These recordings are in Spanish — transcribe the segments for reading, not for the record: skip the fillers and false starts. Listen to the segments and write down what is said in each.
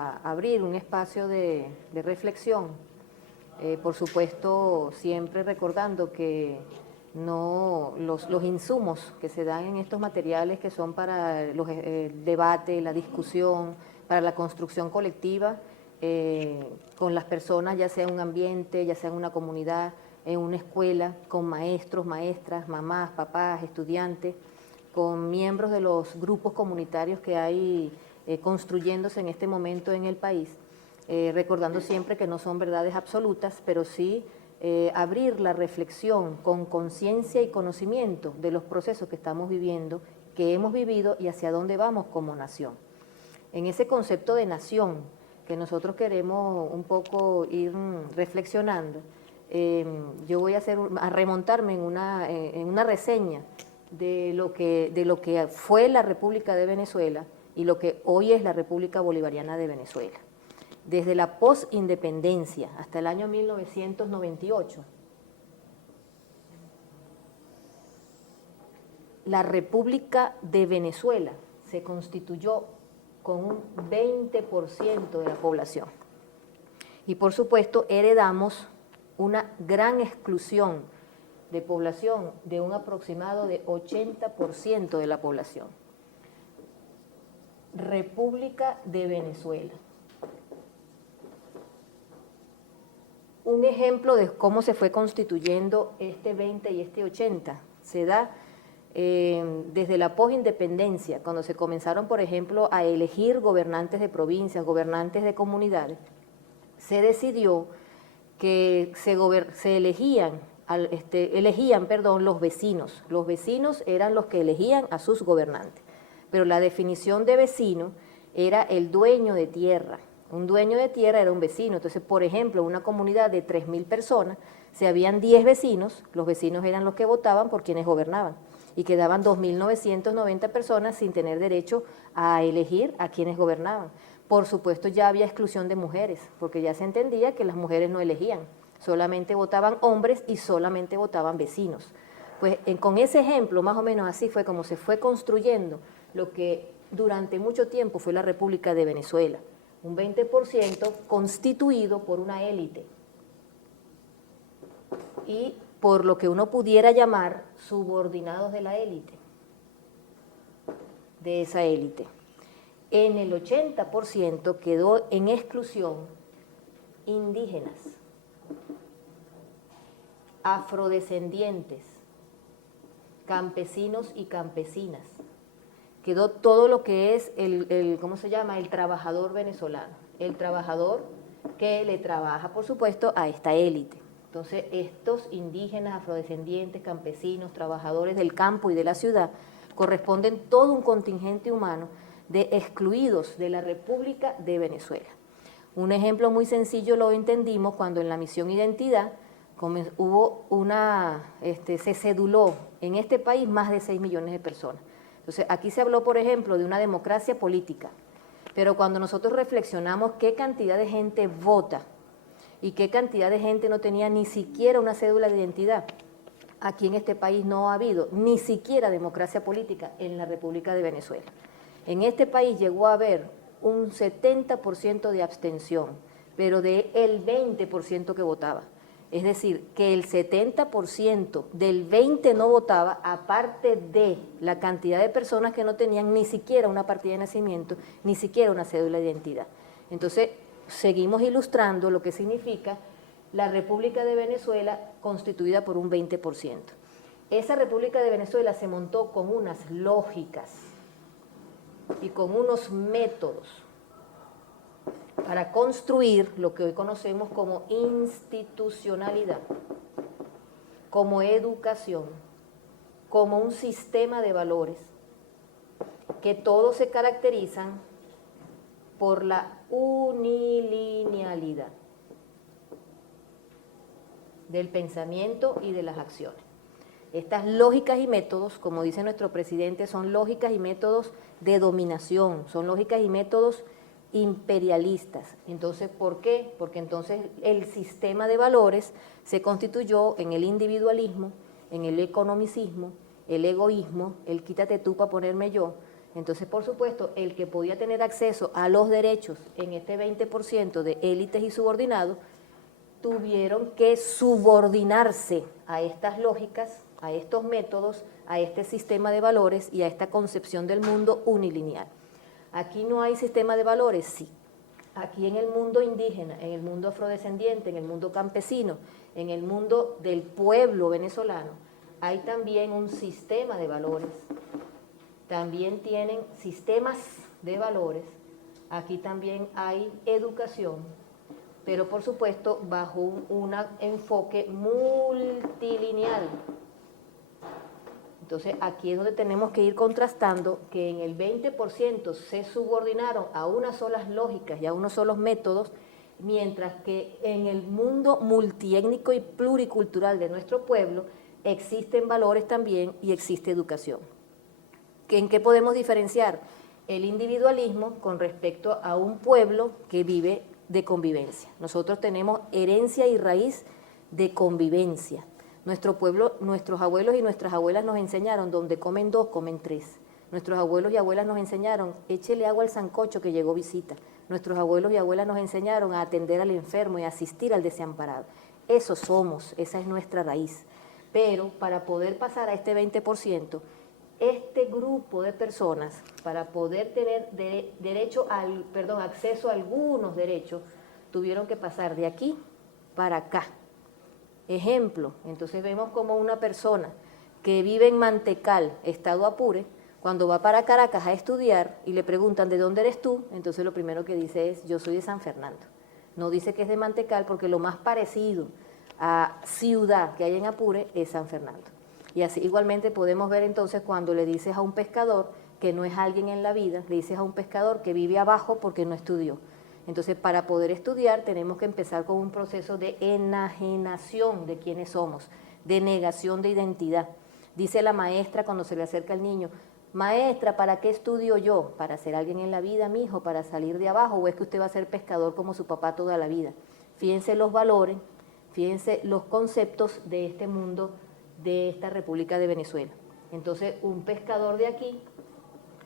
para abrir un espacio de reflexión. Por supuesto, siempre recordando que no los insumos que se dan en estos materiales que son para el debate, la discusión, para la construcción colectiva, con las personas, ya sea en un ambiente, ya sea en una comunidad, en una escuela, con maestros, maestras, mamás, papás, estudiantes, con miembros de los grupos comunitarios que hay construyéndose en este momento en el país, recordando siempre que no son verdades absolutas, pero sí abrir la reflexión con conciencia y conocimiento de los procesos que estamos viviendo, que hemos vivido y hacia dónde vamos como nación. En ese concepto de nación que nosotros queremos un poco ir reflexionando, yo voy a remontarme en una reseña de lo que fue la República de Venezuela y lo que hoy es la República Bolivariana de Venezuela. Desde la posindependencia hasta el año 1998, la República de Venezuela se constituyó con un 20% de la población. Y por supuesto heredamos una gran exclusión de población de un aproximado de 80% de la población. República de Venezuela. Un ejemplo de cómo se fue constituyendo este 20 y este 80 se da desde la posindependencia, cuando se comenzaron, por ejemplo, a elegir gobernantes de provincias, gobernantes de comunidades, se decidió que se elegían los vecinos. Los vecinos eran los que elegían a sus gobernantes, pero la definición de vecino era el dueño de tierra. Un dueño de tierra era un vecino. Entonces, por ejemplo, una comunidad de 3.000 personas, si habían 10 vecinos, los vecinos eran los que votaban por quienes gobernaban, y quedaban 2.990 personas sin tener derecho a elegir a quienes gobernaban. Por supuesto, ya había exclusión de mujeres, porque ya se entendía que las mujeres no elegían, solamente votaban hombres y solamente votaban vecinos. Pues con ese ejemplo, más o menos así fue como se fue construyendo lo que durante mucho tiempo fue la República de Venezuela, un 20% constituido por una élite y por lo que uno pudiera llamar subordinados de la élite, de esa élite. En el 80% quedó en exclusión indígenas, afrodescendientes, campesinos y campesinas. Quedó todo lo que es ¿cómo se llama? El trabajador venezolano, el trabajador que le trabaja, por supuesto, a esta élite. Entonces, estos indígenas, afrodescendientes, campesinos, trabajadores del campo y de la ciudad, corresponden todo un contingente humano de excluidos de la República de Venezuela. Un ejemplo muy sencillo lo entendimos cuando en la misión Identidad se ceduló en este país más de 6 millones de personas. Entonces, aquí se habló, por ejemplo, de una democracia política, pero cuando nosotros reflexionamos qué cantidad de gente vota y qué cantidad de gente no tenía ni siquiera una cédula de identidad, aquí en este país no ha habido ni siquiera democracia política en la República de Venezuela. En este país llegó a haber un 70% de abstención, pero del 20% que votaba. Es decir, que el 70% del 20% no votaba, aparte de la cantidad de personas que no tenían ni siquiera una partida de nacimiento, ni siquiera una cédula de identidad. Entonces, seguimos ilustrando lo que significa la República de Venezuela constituida por un 20%. Esa República de Venezuela se montó con unas lógicas y con unos métodos para construir lo que hoy conocemos como institucionalidad, como educación, como un sistema de valores, que todos se caracterizan por la unilinealidad del pensamiento y de las acciones. Estas lógicas y métodos, como dice nuestro presidente, son lógicas y métodos de dominación, son lógicas y métodos imperialistas. Entonces, ¿por qué? Porque entonces el sistema de valores se constituyó en el individualismo, en el economicismo, el egoísmo, el quítate tú para ponerme yo, Entonces, por supuesto, el que podía tener acceso a los derechos en este 20% de élites y subordinados, tuvieron que subordinarse a estas lógicas, a estos métodos, a este sistema de valores y a esta concepción del mundo unilineal. Aquí no hay sistema de valores, sí. Aquí en el mundo indígena, en el mundo afrodescendiente, en el mundo campesino, en el mundo del pueblo venezolano, hay también un sistema de valores. También tienen sistemas de valores. Aquí también hay educación, pero por supuesto bajo un enfoque multilineal. Entonces aquí es donde tenemos que ir contrastando que en el 20% se subordinaron a unas solas lógicas y a unos solos métodos, mientras que en el mundo multiétnico y pluricultural de nuestro pueblo existen valores también y existe educación. ¿En qué podemos diferenciar? El individualismo con respecto a un pueblo que vive de convivencia. Nosotros tenemos herencia y raíz de convivencia. Nuestro pueblo, nuestros abuelos y nuestras abuelas nos enseñaron, donde comen dos, comen tres. Nuestros abuelos y abuelas nos enseñaron, échele agua al sancocho que llegó visita. Nuestros abuelos y abuelas nos enseñaron a atender al enfermo y a asistir al desamparado. Eso somos, esa es nuestra raíz. Pero para poder pasar a este 20%, este grupo de personas, para poder tener acceso a algunos derechos, tuvieron que pasar de aquí para acá. Ejemplo, entonces vemos como una persona que vive en Mantecal, estado Apure, cuando va para Caracas a estudiar y le preguntan ¿de dónde eres tú? Entonces lo primero que dice es yo soy de San Fernando. No dice que es de Mantecal porque lo más parecido a ciudad que hay en Apure es San Fernando. Y así igualmente podemos ver entonces cuando le dices a un pescador que no es alguien en la vida, le dices a un pescador que vive abajo porque no estudió. Entonces, para poder estudiar tenemos que empezar con un proceso de enajenación de quiénes somos, de negación de identidad. Dice la maestra cuando se le acerca al niño, maestra, ¿para qué estudio yo? ¿Para ser alguien en la vida, mijo? ¿Para salir de abajo? ¿O es que usted va a ser pescador como su papá toda la vida? Fíjense los valores, fíjense los conceptos de este mundo, de esta República de Venezuela. Entonces, un pescador de aquí,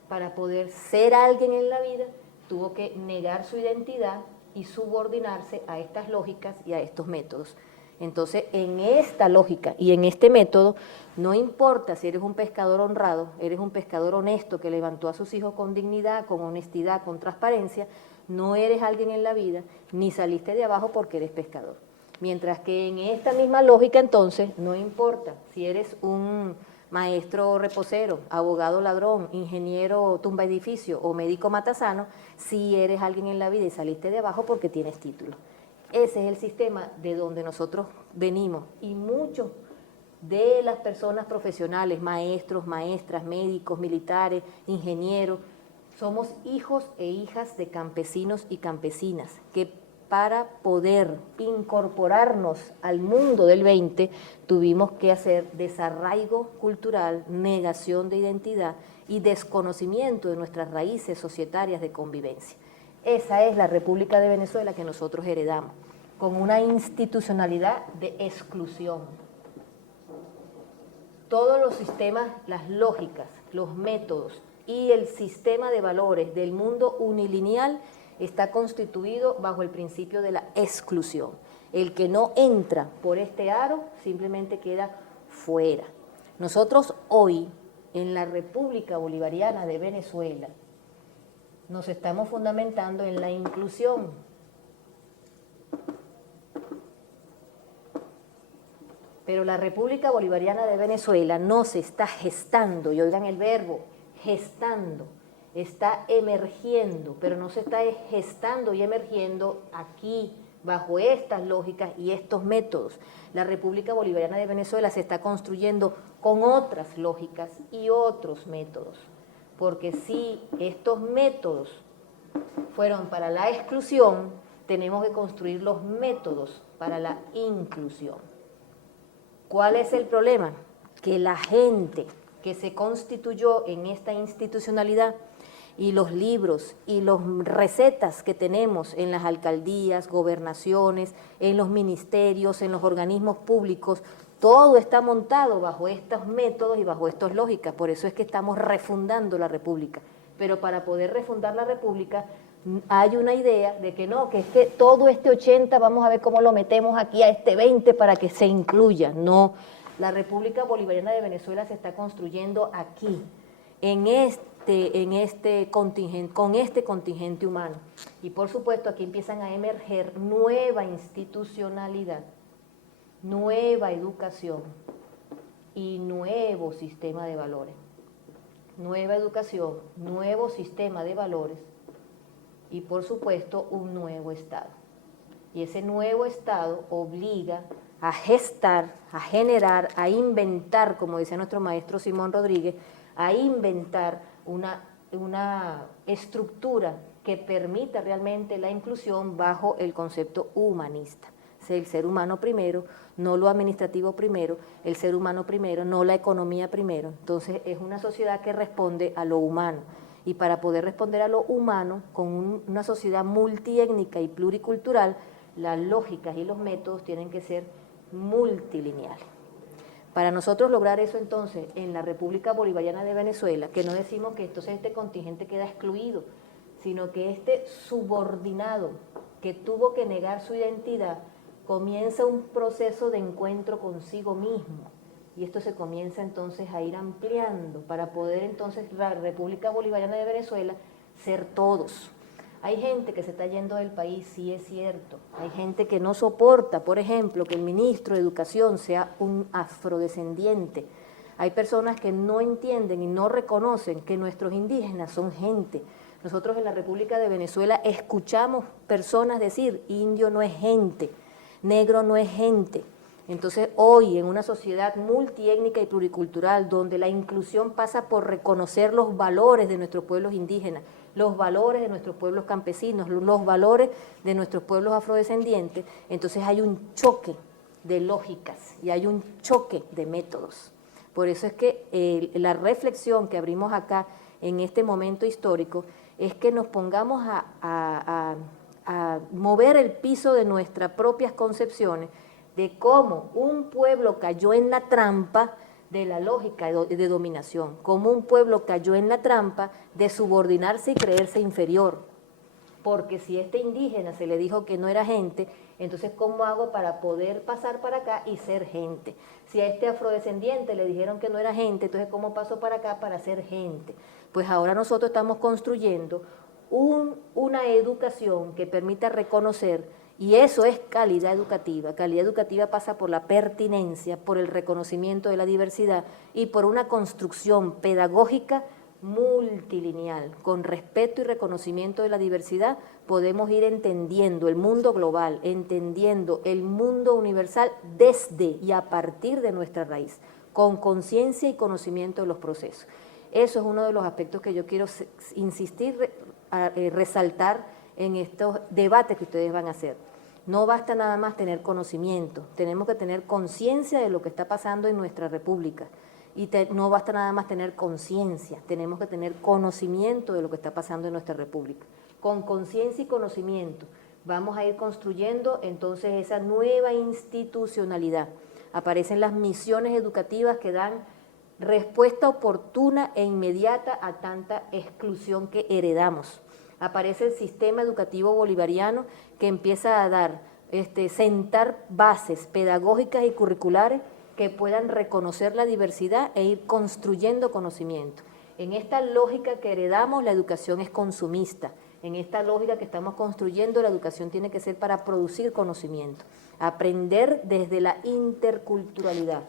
para poder ser alguien en la vida, tuvo que negar su identidad y subordinarse a estas lógicas y a estos métodos. Entonces, en esta lógica y en este método, no importa si eres un pescador honrado, eres un pescador honesto que levantó a sus hijos con dignidad, con honestidad, con transparencia, no eres alguien en la vida, ni saliste de abajo porque eres pescador. Mientras que en esta misma lógica, entonces, no importa si eres un maestro reposero, abogado ladrón, ingeniero tumba edificio o médico matasano, si eres alguien en la vida y saliste de abajo porque tienes título. Ese es el sistema de donde nosotros venimos y muchos de las personas profesionales, maestros, maestras, médicos, militares, ingenieros, somos hijos e hijas de campesinos y campesinas que para poder incorporarnos al mundo del 20, tuvimos que hacer desarraigo cultural, negación de identidad y desconocimiento de nuestras raíces societarias de convivencia. Esa es la República de Venezuela que nosotros heredamos, con una institucionalidad de exclusión. Todos los sistemas, las lógicas, los métodos y el sistema de valores del mundo unilineal está constituido bajo el principio de la exclusión. El que no entra por este aro simplemente queda fuera. Nosotros hoy, en la República Bolivariana de Venezuela, nos estamos fundamentando en la inclusión. Pero la República Bolivariana de Venezuela no se está gestando, y oigan el verbo, gestando, está emergiendo, pero no se está gestando y emergiendo aquí, bajo estas lógicas y estos métodos. La República Bolivariana de Venezuela se está construyendo con otras lógicas y otros métodos, porque si estos métodos fueron para la exclusión, tenemos que construir los métodos para la inclusión. ¿Cuál es el problema? Que la gente que se constituyó en esta institucionalidad y los libros y las recetas que tenemos en las alcaldías, gobernaciones, en los ministerios, en los organismos públicos, todo está montado bajo estos métodos y bajo estas lógicas. Por eso es que estamos refundando la República. pero para poder refundar la República hay una idea de que no, que es que todo este 80 vamos a ver cómo lo metemos aquí a este 20 para que se incluya. No, la República Bolivariana de Venezuela se está construyendo aquí, en este contingente, con este contingente humano. Y por supuesto aquí empiezan a emerger nueva institucionalidad, nueva educación y nuevo sistema de valores. Nueva educación, nuevo sistema de valores y por supuesto un nuevo Estado. Y ese nuevo Estado obliga a gestar, a generar, a inventar, como decía nuestro maestro Simón Rodríguez, a inventar una estructura que permita realmente la inclusión bajo el concepto humanista. El ser humano primero, no lo administrativo primero, el ser humano primero, no la economía primero. Entonces es una sociedad que responde a lo humano. Y para poder responder a lo humano, con una sociedad multiétnica y pluricultural, las lógicas y los métodos tienen que ser multilineales. Para nosotros lograr eso entonces, en la República Bolivariana de Venezuela, que no decimos que entonces este contingente queda excluido, sino que este subordinado que tuvo que negar su identidad, comienza un proceso de encuentro consigo mismo. Y esto se comienza entonces a ir ampliando para poder entonces la República Bolivariana de Venezuela ser todos. Hay gente que se está yendo del país, sí es cierto. Hay gente que no soporta, por ejemplo, que el ministro de Educación sea un afrodescendiente. Hay personas que no entienden y no reconocen que nuestros indígenas son gente. Nosotros en la República de Venezuela escuchamos personas decir, indio no es gente, negro no es gente. Entonces hoy en una sociedad multiétnica y pluricultural donde la inclusión pasa por reconocer los valores de nuestros pueblos indígenas, los valores de nuestros pueblos campesinos, los valores de nuestros pueblos afrodescendientes, entonces hay un choque de lógicas y hay un choque de métodos. Por eso es que la reflexión que abrimos acá en este momento histórico es que nos pongamos a mover el piso de nuestras propias concepciones de cómo un pueblo cayó en la trampa de la lógica de dominación, cómo un pueblo cayó en la trampa de subordinarse y creerse inferior. Porque si a este indígena se le dijo que no era gente, entonces ¿cómo hago para poder pasar para acá y ser gente? Si a este afrodescendiente le dijeron que no era gente, entonces ¿cómo paso para acá para ser gente? Pues ahora nosotros estamos construyendo una educación que permita reconocer, y eso es calidad educativa. Calidad educativa pasa por la pertinencia, por el reconocimiento de la diversidad y por una construcción pedagógica multilineal. Con respeto y reconocimiento de la diversidad podemos ir entendiendo el mundo global, entendiendo el mundo universal desde y a partir de nuestra raíz, con conciencia y conocimiento de los procesos. Eso es uno de los aspectos que yo quiero insistir, resaltar en estos debates que ustedes van a hacer. No basta nada más tener conocimiento, tenemos que tener conciencia de lo que está pasando en nuestra república. Y no basta nada más tener conciencia, tenemos que tener conocimiento de lo que está pasando en nuestra república. Con conciencia y conocimiento vamos a ir construyendo entonces esa nueva institucionalidad. Aparecen las misiones educativas que dan respuesta oportuna e inmediata a tanta exclusión que heredamos. Aparece el sistema educativo bolivariano que empieza a dar, sentar bases pedagógicas y curriculares que puedan reconocer la diversidad e ir construyendo conocimiento. En esta lógica que heredamos, la educación es consumista. En esta lógica que estamos construyendo, la educación tiene que ser para producir conocimiento. Aprender desde la interculturalidad.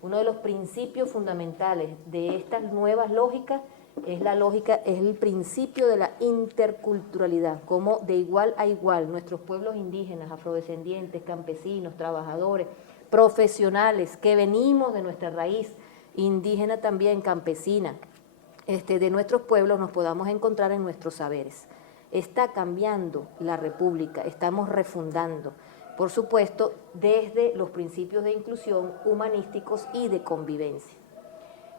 Uno de los principios fundamentales de estas nuevas lógicas es el principio de la interculturalidad, como de igual a igual nuestros pueblos indígenas, afrodescendientes, campesinos, trabajadores, profesionales, que venimos de nuestra raíz indígena también, campesina, de nuestros pueblos nos podamos encontrar en nuestros saberes. Está cambiando la República, estamos refundando, por supuesto, desde los principios de inclusión humanísticos y de convivencia.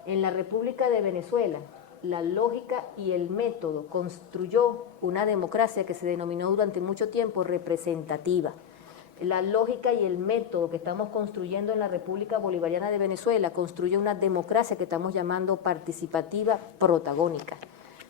En la República de Venezuela, la lógica y el método construyó una democracia que se denominó durante mucho tiempo representativa. La lógica y el método que estamos construyendo en la República Bolivariana de Venezuela construye una democracia que estamos llamando participativa protagónica.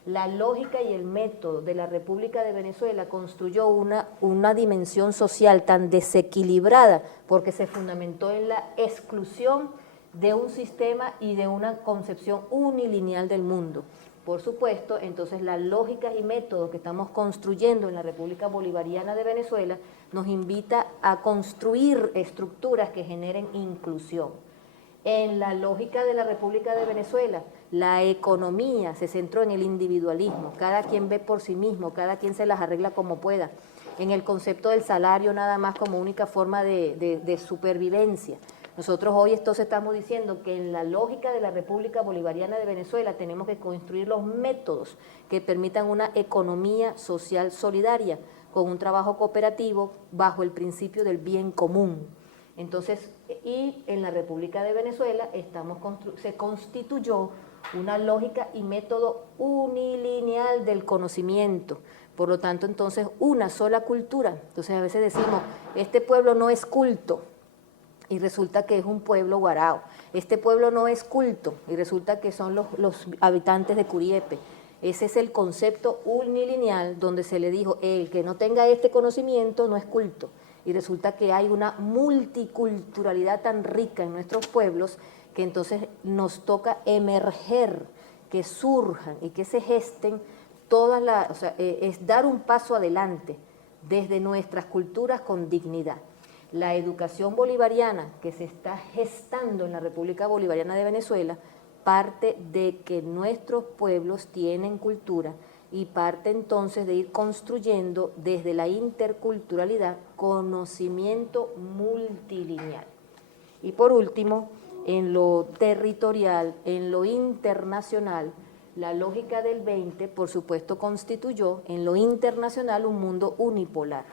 la lógica y el método de la República de Venezuela construyó una dimensión social tan desequilibrada porque se fundamentó en la exclusión de un sistema y de una concepción unilineal del mundo. Por supuesto, entonces las lógicas y métodos que estamos construyendo en la República Bolivariana de Venezuela nos invita a construir estructuras que generen inclusión. En la lógica de la República de Venezuela, la economía se centró en el individualismo, cada quien ve por sí mismo, cada quien se las arregla como pueda, en el concepto del salario nada más como única forma de supervivencia. Nosotros hoy entonces estamos diciendo que en la lógica de la República Bolivariana de Venezuela tenemos que construir los métodos que permitan una economía social solidaria, con un trabajo cooperativo bajo el principio del bien común. Entonces, y en la República de Venezuela se constituyó una lógica y método unilineal del conocimiento. Por lo tanto, entonces, una sola cultura. Entonces, a veces decimos, este pueblo no es culto, y resulta que es un pueblo guarao. Este pueblo no es culto, y resulta que son los habitantes de Curiepe. Ese es el concepto unilineal donde se le dijo, el que no tenga este conocimiento no es culto. Y resulta que hay una multiculturalidad tan rica en nuestros pueblos que entonces nos toca emerger, que surjan y que se gesten todas las, o sea, es dar un paso adelante desde nuestras culturas con dignidad. La educación bolivariana que se está gestando en la República Bolivariana de Venezuela parte de que nuestros pueblos tienen cultura y parte entonces de ir construyendo desde la interculturalidad conocimiento multilineal. Y por último, en lo territorial, en lo internacional, la lógica del 20, por supuesto, constituyó en lo internacional un mundo unipolar.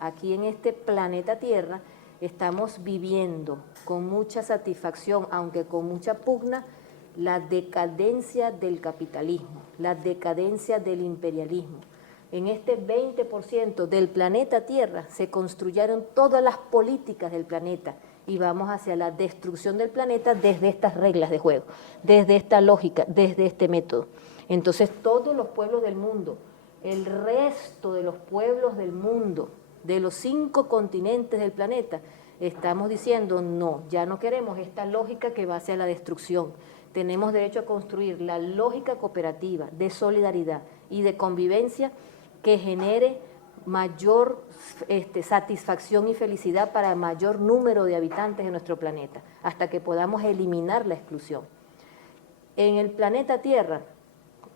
Aquí en este planeta Tierra estamos viviendo con mucha satisfacción, aunque con mucha pugna, la decadencia del capitalismo, la decadencia del imperialismo. En este 20% del planeta Tierra se construyeron todas las políticas del planeta y vamos hacia la destrucción del planeta desde estas reglas de juego, desde esta lógica, desde este método. Entonces todos los pueblos del mundo, el resto de los pueblos del mundo, de los 5 continentes del planeta, estamos diciendo no, ya no queremos esta lógica que va hacia la destrucción. Tenemos derecho a construir la lógica cooperativa de solidaridad y de convivencia que genere mayor satisfacción y felicidad para el mayor número de habitantes de nuestro planeta, hasta que podamos eliminar la exclusión. En el planeta Tierra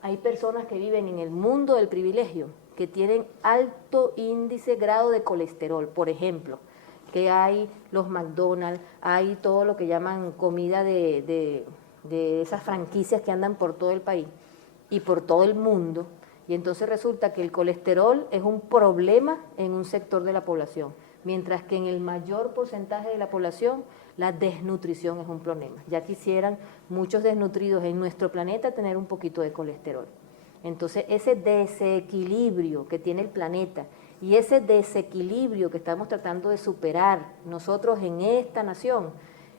hay personas que viven en el mundo del privilegio, que tienen alto índice, grado de colesterol, por ejemplo, que hay los McDonald's, hay todo lo que llaman comida de esas franquicias que andan por todo el país y por todo el mundo, y entonces resulta que el colesterol es un problema en un sector de la población, mientras que en el mayor porcentaje de la población la desnutrición es un problema. Ya quisieran muchos desnutridos en nuestro planeta tener un poquito de colesterol. Entonces ese desequilibrio que tiene el planeta y ese desequilibrio que estamos tratando de superar nosotros en esta nación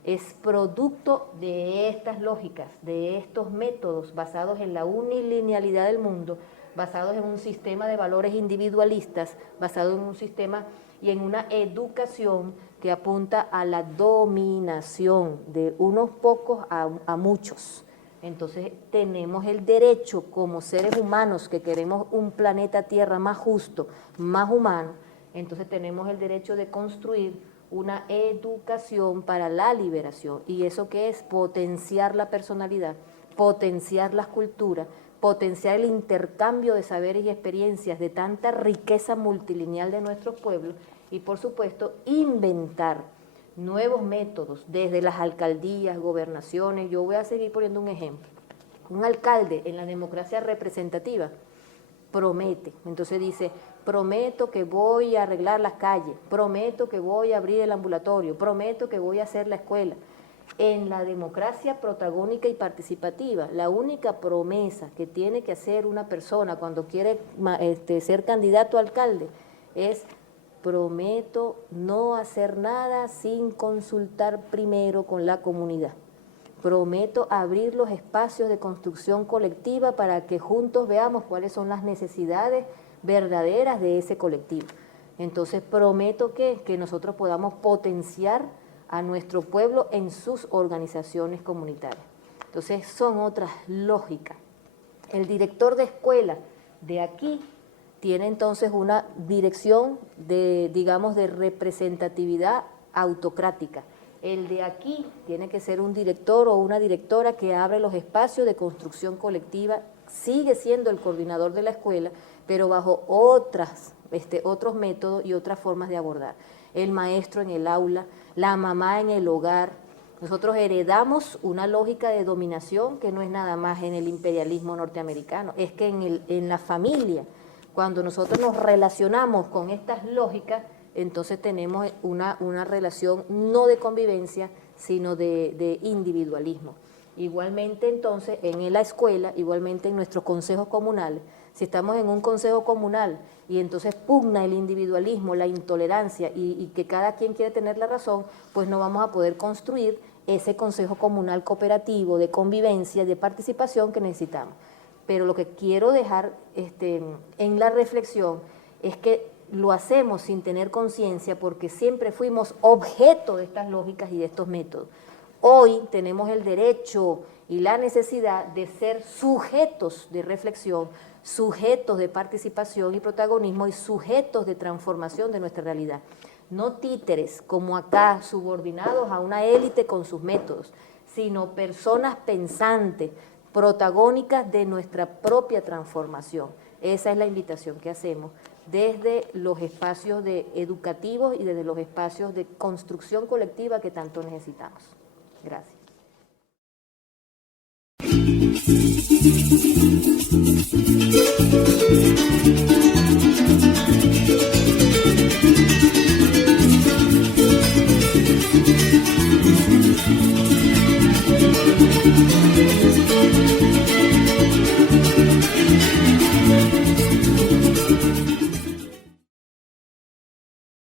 es producto de estas lógicas, de estos métodos basados en la unilinealidad del mundo, basados en un sistema de valores individualistas, basado en un sistema y en una educación que apunta a la dominación de unos pocos a muchos. Entonces tenemos el derecho como seres humanos que queremos un planeta Tierra más justo, más humano, entonces tenemos el derecho de construir una educación para la liberación. ¿Y eso qué es? Potenciar la personalidad, potenciar las culturas, potenciar el intercambio de saberes y experiencias de tanta riqueza multilineal de nuestros pueblos y, por supuesto, inventar nuevos métodos desde las alcaldías, gobernaciones. Yo voy a seguir poniendo un ejemplo. Un alcalde en la democracia representativa promete, entonces dice, prometo que voy a arreglar las calles, prometo que voy a abrir el ambulatorio, prometo que voy a hacer la escuela. En la democracia protagónica y participativa, la única promesa que tiene que hacer una persona cuando quiere ser candidato a alcalde es: prometo no hacer nada sin consultar primero con la comunidad. prometo abrir los espacios de construcción colectiva para que juntos veamos cuáles son las necesidades verdaderas de ese colectivo. Entonces prometo que nosotros podamos potenciar a nuestro pueblo en sus organizaciones comunitarias. Entonces son otras lógicas. El director de escuela de aquí tiene entonces una dirección de, digamos, de representatividad autocrática. El de aquí tiene que ser un director o una directora que abre los espacios de construcción colectiva, sigue siendo el coordinador de la escuela, pero bajo otros métodos y otras formas de abordar. El maestro en el aula, la mamá en el hogar. Nosotros heredamos una lógica de dominación que no es nada más en el imperialismo norteamericano, es que en la familia, cuando nosotros nos relacionamos con estas lógicas, entonces tenemos una relación no de convivencia, sino de individualismo. Igualmente entonces en la escuela, igualmente en nuestros consejos comunales, si estamos en un consejo comunal y entonces pugna el individualismo, la intolerancia y que cada quien quiere tener la razón, pues no vamos a poder construir ese consejo comunal cooperativo de convivencia, de participación que necesitamos. Pero lo que quiero dejar en la reflexión es que lo hacemos sin tener conciencia porque siempre fuimos objeto de estas lógicas y de estos métodos. Hoy tenemos el derecho y la necesidad de ser sujetos de reflexión, sujetos de participación y protagonismo y sujetos de transformación de nuestra realidad. No títeres como acá, subordinados a una élite con sus métodos, sino personas pensantes, protagónicas de nuestra propia transformación. Esa es la invitación que hacemos desde los espacios educativos y desde los espacios de construcción colectiva que tanto necesitamos. Gracias.